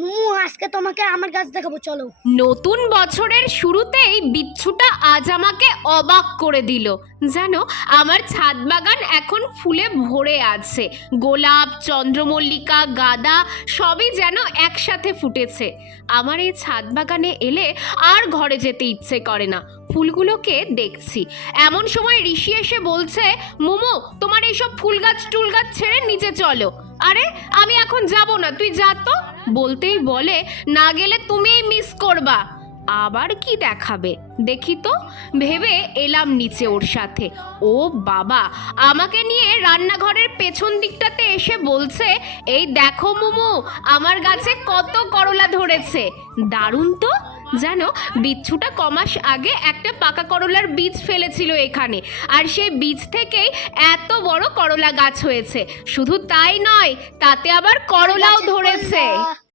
মুমু আজকে তোমাকে আমার গাছ দেখাবো, চলো। নতুন বছরের শুরুতেই বিচ্ছুটা আজ আমাকে অবাক করে দিল। জানো, আমার ছাদ বাগান এখন ফুলে ভরে আছে। গোলাপ, চন্দ্রমল্লিকা, গাঁদা, সবই যেন একসাথে ফুটেছে। আমার এই ছাদ বাগানে এলে আর ঘরে যেতে ইচ্ছে করে না। ফুলগুলোকে দেখছি। এমন সময় ঋষি এসে বলছে, মোমো, তোমার এইসব ফুল গাছ, টুল গাছ ছেড়ে নিচে চলো। আরে, আমি এখন যাব না, তুই যা তো। বলতেই বলে, না গেলে তুমিই মিস করবা। আবার কি দেখাবে? দেখি তো। ভেবে এলাম নিচে ওর সাথে। ও বাবা, আমাকে নিয়ে রান্নাঘরের পেছন দিকটাতে এসে বলছে, এই দেখো মুমু, আমার গাছে কত করলা ধরেছে। দারুণ তো। জানো, বিচ্ছুটা কমাস আগে একটা পাকা করলার বীজ ফেলেছিল এখানে। আর সেই বীজ থেকেই এত বড় করলা গাছ হয়েছে। শুধু তাই নয় তাতে আবার করলাও ধরেছে।